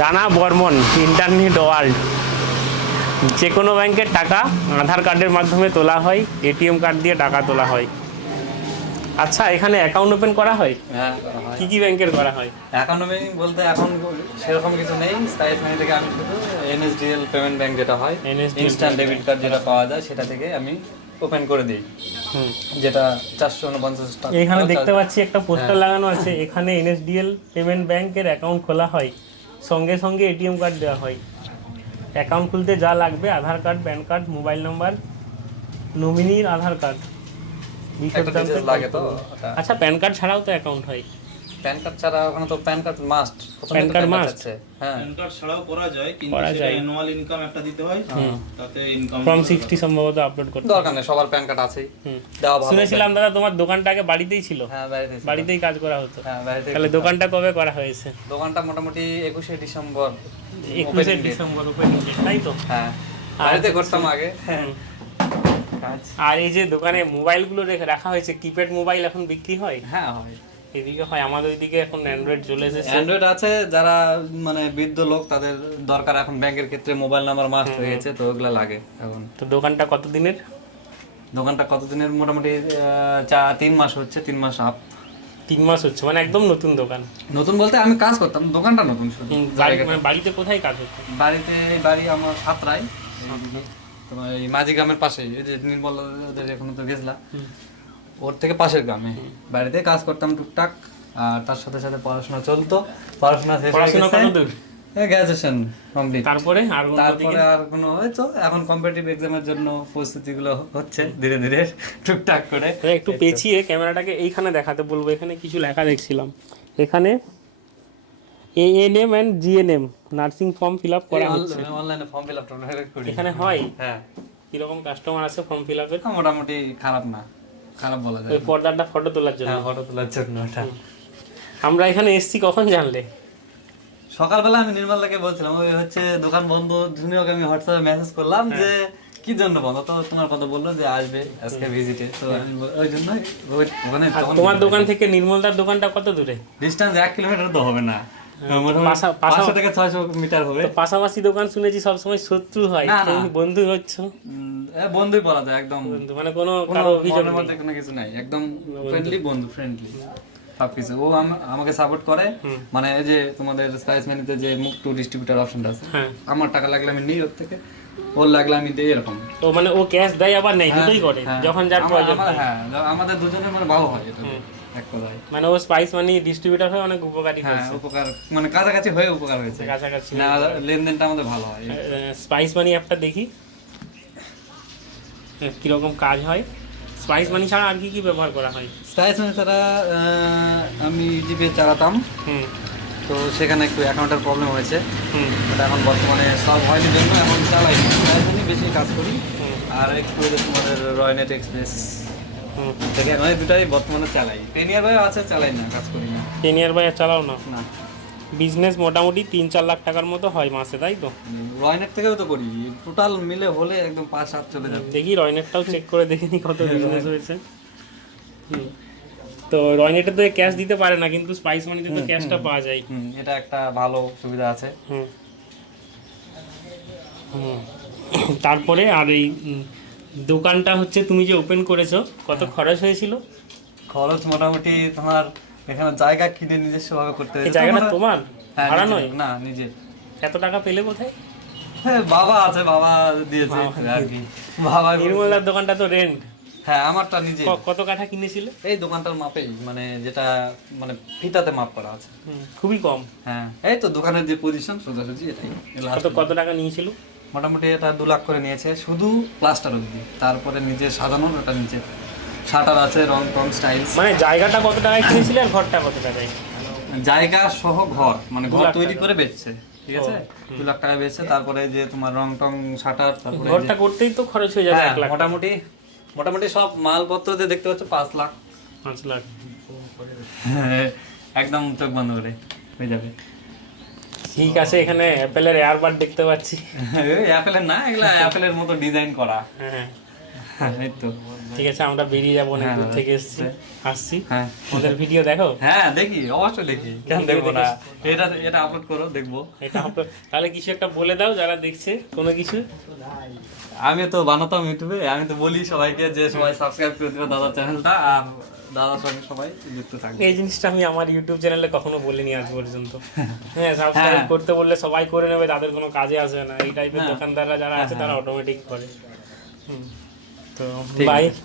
Rana Barman internet world. যে কোনো ব্যাংকের টাকা আধার কার্ডের মাধ্যমে তোলা হয়, এটিএম কার্ড দিয়ে টাকা তোলা হয়। আচ্ছা, এখানে অ্যাকাউন্ট ওপেন করা হয়? হ্যাঁ, করা হয়। কি কি ব্যাংকের করা হয়? এখন আমি বলতে এখন সেরকম কিছু নেই। স্পাইস মানি থেকে আমি শুধু এনএসডিএল পেমেন্ট ব্যাংক যেটা হয়, NSDL ইনস্ট্যান্ট ডেবিট কার্ড যেটা পাওয়া যায় সেটা থেকে আমি ওপেন করে দিই, যেটা 449 টাকা। এখানে দেখতে পাচ্ছি একটা পোস্টার লাগানো আছে, এখানে এনএসডিএল পেমেন্ট ব্যাংকের অ্যাকাউন্ট খোলা হয়, সঙ্গে সঙ্গে এটিএম কার্ড দেওয়া হয়। অ্যাকাউন্ট খুলতে যা লাগবে Aadhaar card, PAN card, mobile number, নমিনির আধার কার্ড। একটা ডিটেইলস লাগে তো ওটা। আচ্ছা, প্যান কার্ড ছাড়াও তো অ্যাকাউন্ট হয়? প্যান কার্ড ছাড়া ওখানে তো pan card must. Pan card must? হ্যাঁ, প্যান কার্ড ছাড়াও করা যায়, কিন্তু করা সেটা যায়। অ্যানুয়াল ইনকাম একটা দিতে হয়, তাতে ইনকাম ফর্ম 60 সম্ভবত আপলোড করতে দরকার নেই, সবার প্যান কার্ড আছেই। হুম। দেওয়া ভালো। শুনেছিলাম দাদা তোমার দোকানটা আগে বাড়িতেই ছিল? হ্যাঁ, বাড়িতে ছিল। বাড়িতেই কাজ করা হতো? হ্যাঁ, বাড়িতে। তাহলে দোকানটা কবে করা হয়েছে? দোকানটা মোটামুটি 21শে ডিসেম্বর 21শে ডিসেম্বর ওপেনিং, তাই তো? হ্যাঁ, বাড়িতে করতাম আগে। হ্যাঁ, কাজ। আর এই যে দোকানে মোবাইলগুলো রাখা হয়েছে, কিপ্যাড মোবাইল এখন বিক্রি হয়? হ্যাঁ, হয়। এদিকে হয়, আমাদের ওইদিকে এখন অ্যান্ড্রয়েড চলে এসেছে। অ্যান্ড্রয়েড আছে, যারা মানে বৃদ্ধ লোক তাদের দরকার এখন ব্যাংকের ক্ষেত্রে মোবাইল নাম্বার মাস্ট হয়ে গেছে, তো ওগুলা লাগে এখন। তো দোকানটা কতদিনের? দোকানটা কতদিনের? মোটামুটি 3 মাস হচ্ছে, 3 মাস আপ। 3 মাস হচ্ছে, মানে একদম নতুন দোকান। নতুন বলতে আমি কাজ করতাম, দোকানটা নতুন শুধু। মানে বাড়িতে কোথায় কাজ হতো? বাড়িতে বাড়ি আমার সাতরাই, তোমার এই মাঝি গ্রামের পাশেই, এই যে নির্মল ওদের এখনো তো গেছিলা, ওর থেকে পাশের গ্রামে। বাড়িতে কাজ করতাম টুকটাক, আর তার সাথে সাথে পড়াশোনা চলতো। পড়াশোনা শেষ হয়ে পড়াশোনা গেছে, কতদূর? Graduation complete. তারপরে আর কোনো তারপরে আর কোনো হয়তো এখন কম্পিটিটিভ এক্সামের জন্য প্রস্তুতিগুলো হচ্ছে ধীরে ধীরে টুকটাক করে। একটু পেঁচিয়ে ক্যামেরাটাকে এইখানে দেখাতে বলবো। এখানে কিছু লেখা দেখছিলাম, এখানে ANM and GNM nursing form fill up করা হচ্ছে। অনলাইনে ফর্ম ফিল আপ করি। এখানে হয়? হ্যাঁ, কিরকম কাস্টমার আছে ফর্ম ফিল আপের? মোটামুটি খারাপ না, খারাপ বলা যায় ওই পর্দাটা ফটো তোলার জন্য? হ্যাঁ, ফটো তোলার জন্য। ওটা আমরা এখানে এসছি কখন জানলে? সকালবেলা আমি নির্মলদাকে বলছিলাম, ওই হচ্ছে দোকান বন্ধ শুনে ওকে আমি হোয়াটসঅ্যাপে মেসেজ করলাম যে কি জন্য বন্ধ, তো তোমার কথা বললো যে আসবে আজকে ভিজিটে, তো আমি ওই জন্য ওখানে। আর তোমার দোকান থেকে নির্মলদার দোকানটা কত দূরে? ডিস্টেন্স 1 কিলোমিটার তো হবে না, মোটামুটি 500 থেকে 600 মিটার হবে। তো পাশাপাশি দোকান শুনেছি সবসময় শত্রু হয়, না, না। তুমি বন্ধু হচ্ছ? বন্ধুই বলা যায়, একদম বন্ধু মানে কোনো কোনো কারো অভিযোগ মনের নেই? মধ্যে কোনো কিছু নাই, একদম ফ্রেন্ডলি বন্ধু, ফ্রেন্ডলি সবকিছু। ও আমাকে সাপোর্ট করে, মানে এই যে তোমাদের স্পাইস ম্যানিতে যে মুখ টু ডিস্ট্রিবিউটার অপশনটা আছে, হ্যাঁ। আমার টাকা লাগলে আমি নিই ওর থেকে, ওর লাগলে আমি দিই, এরকম। তো মানে ও ক্যাশ দেয় আবার নেই, দুটোই করে হ্যাঁ, যখন যার প্রয়োজন হয়। হ্যাঁ, আমাদের দুজনের মানে ভালো হয় এটা, এক কথায়। মানে ও স্পাইস মানি ডিস্ট্রিবিউটার হয়ে অনেক উপকারী হ্যাঁ, হয়েছে, উপকার মানে কাছাকাছি হয়ে উপকার হয়েছে, কাছাকাছি। না লেনদেনটা আমাদের ভালো হয়। স্পাইস মানি অ্যাপটা দেখি কিরকম কাজ হয়। স্পাইস মানি ছাড়া আর কি কি ব্যবহার করা হয়? স্পাইস ম্যানি ছাড়া আমি জিপে চালাতাম, হুম তো সেখানে একটু অ্যাকাউন্টের প্রবলেম হয়েছে, হুম ওটা এখন বর্তমানে সব হয়নি জন্য এখন চালাই না, তাই জন্যই বেশি কাজ করি। হুম আর একটু ওই যে তোমাদের রয়নেট এক্সপ্রেস হুম। থেকে মানে দুটাই বর্তমানে চালাই। টেনিয়ার ভাই আছে, চালাই না, কাজ করি না। 10 ইয়ার বাই চালাও না? না, বিজনেস মোটামুটি 3-4 লাখ টাকার মতো হয় মাসে, তাই তো? রয়নেট থেকেও তো করি, টোটাল মিলে হলে একদম 5-7 চলে যাবে। দেখি রয়নেটটাও চেক করে দেখিনি কত বিজনেস হয়েছে। হুম। তো রয়নেটে তো ক্যাশ দিতে পারে না, কিন্তু স্পাইস মানিতে তো ক্যাশটা পাওয়া যায়। এটা একটা ভালো সুবিধা আছে। হুম হুম। তারপরে আর এই দোকানটা হচ্ছে তুমি যে ওপেন করেছো, কত খরচ হয়েছিল? খরচ মোটামুটি তোমার এখানে জায়গা কিনে নিজস্ব ভাবে করতে এই হয়েছে। জায়গাটা তোমার হ্যাঁ, ভাড়া নিজের, নয়? না নিজে। এত টাকা পেলে কোথায়? হ্যাঁ, বাবা আছে, বাবা দিয়েছে আর কি। বাবা নির্মলার দোকানটা তো রেন্ট। হ্যাঁ, আমারটা নিজে। কত কাঠা কিনেছিলে? এই দোকানটার মাপেই, মানে যেটা মানে ফিতাতে মাপ করা আছে। খুবই কম। হ্যাঁ, এই তো দোকানের যে পজিশন সোজাসুজি এটাই। কত টাকা নিয়েছিল? মোটামুটি এটা 2 লাখ করে নিয়েছে, শুধু প্লাস্টার অবধি, তারপরে নিজে সাজানোর ওটা নিচে শাটার আছে, রং টং স্টাইলস। মানে জায়গাটা কত টাকায় কিনেছিলে আর ঘরটা কত টাকায়? জায়গা সহ ঘর, মানে 2 ঘর লাখ তৈরি টাকা। করে বেচছে, ঠিক আছে, 2 লাখ টাকা বেচছে। তারপরে যে তোমার রং টং শাটার, তারপরে ঘরটা করতেই তো খরচ হয়ে যাবে 1 লাখ। মোটামুটি মোটামুটি সব মালপত্র যে দেখতে পাচ্ছ 5 লাখ। 5 লাখ একদম চোখ বন্ধ করে হয়ে যাবে। ঠিক আছে, এখানে অ্যাপেলের এয়ারবাড দেখতে পাচ্ছি। অ্যাপেলের না, এগুলা অ্যাপেলের মতো ডিজাইন করা। হ্যাঁ, এই তো ঠিক আছে, আমরা বেরিয়ে যাবো, অনেক দূর হ্যাঁ, থেকে এসেছি, আসছি। হ্যাঁ আমাদের ভিডিও দেখো, হ্যাঁ দেখি, অবশ্যই দেখি, কেন দেখবো না। এটা এটা আপলোড করো, দেখবো। এটা তাহলে কিছু একটা বলে দাও যারা দেখছে, কোনো কিছু। আমি তো বানাতাম ইউটিউবে, আমি তো বলি সবাইকে যে সবাই সাবস্ক্রাইব করে দিও দাদার চ্যানেলটা, আর দাদার সঙ্গে সবাই যুক্ত থাকবে। এই জিনিসটা আমি আমার ইউটিউব চ্যানেলে কখনো বলিনি আজ পর্যন্ত। হ্যাঁ, সাবস্ক্রাইব করতে বললে সবাই করে নেবে, তাদের কোনো কাজে আসবে না। এই টাইপের দোকানদাররা যারা আছে তারা অটোমেটিক করে। তো ঠিক বাই। আছে।